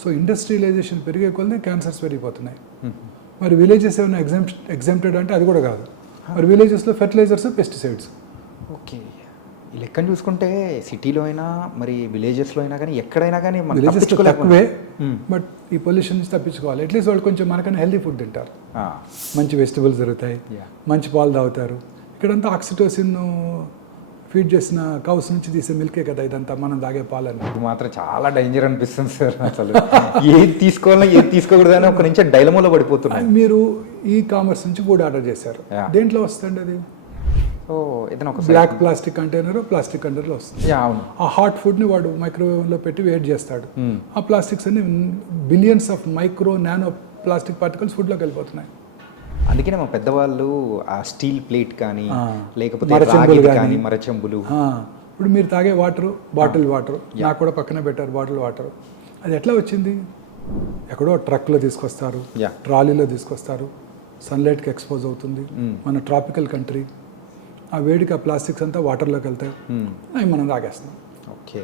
So industrialisation పెరిగే కొలది cancers పెరిగిపోతున్నాయి. మరి విలేజెస్ ఏమైనా ఎగ్జామ్టెడ్ అంటే అది కూడా కాదు. మరి విలేజెస్లో ఫెర్టిలైజర్స్, పెస్టిసైడ్స్. ఓకే, ఈ లెక్కను చూసుకుంటే సిటీలో అయినా మరి విలేజెస్లో అయినా కానీ ఎక్కడైనా కానీ విలేజెస్ తక్కువే, బట్ ఈ పొల్యూషన్ నుంచి తప్పించుకోవాలి. అట్లీస్ట్ వాళ్ళు కొంచెం మనకన్నా హెల్తీ ఫుడ్ తింటారు, మంచి వెజిటబుల్స్ దొరుకుతాయి, మంచి పాలు తాగుతారు. ఇక్కడంతా ఆక్సిటోసిన్ ఫీడ్ చేసిన కౌస్ నుంచి తీసే మిల్కే కదా ఇదంతా మనం తాగే పాలని. ఇది మాత్రం చాలా డేంజర్ అనిపిస్తుంది సార్. అసలు ఏది తీసుకోవాలో ఏది తీసుకోకూడదని ఒక నుంచి డైలమోలో పడిపోతున్నాయి. మీరు ఈ కామర్స్ నుంచి ఫుడ్ ఆర్డర్ చేశారు, దేంట్లో వస్తుంది అది? ఏదైనా ఒక బ్లాక్ ప్లాస్టిక్ కంటైనర్లో వస్తుంది. అవును. ఆ హాట్ ఫుడ్ని వాడు మైక్రోవేవ్లో పెట్టి వేట్ చేస్తాడు. ఆ ప్లాస్టిక్స్ అన్ని billions of micro nano plastic particles ఫుడ్లోకి వెళ్ళిపోతున్నాయి. అందుకనే మా పెద్దవాళ్ళు ఆ స్టీల్ ప్లేట్ కానీ లేకపోతే మరచెంబులు. ఇప్పుడు మీరు తాగే వాటర్, బాటిల్ వాటర్, నాకు కూడా పక్కన పెట్టారు బాటిల్ వాటర్. అది ఎట్లా వచ్చింది? ఎక్కడో ట్రక్లో తీసుకొస్తారు, ట్రాలీలో తీసుకొస్తారు, సన్లైట్కి ఎక్స్పోజ్ అవుతుంది. మన ట్రాపికల్ కంట్రీ, ఆ వేడికి ఆ ప్లాస్టిక్స్ అంతా వాటర్లోకి వెళ్తాయి, అవి మనం తాగేస్తాం. ఓకే.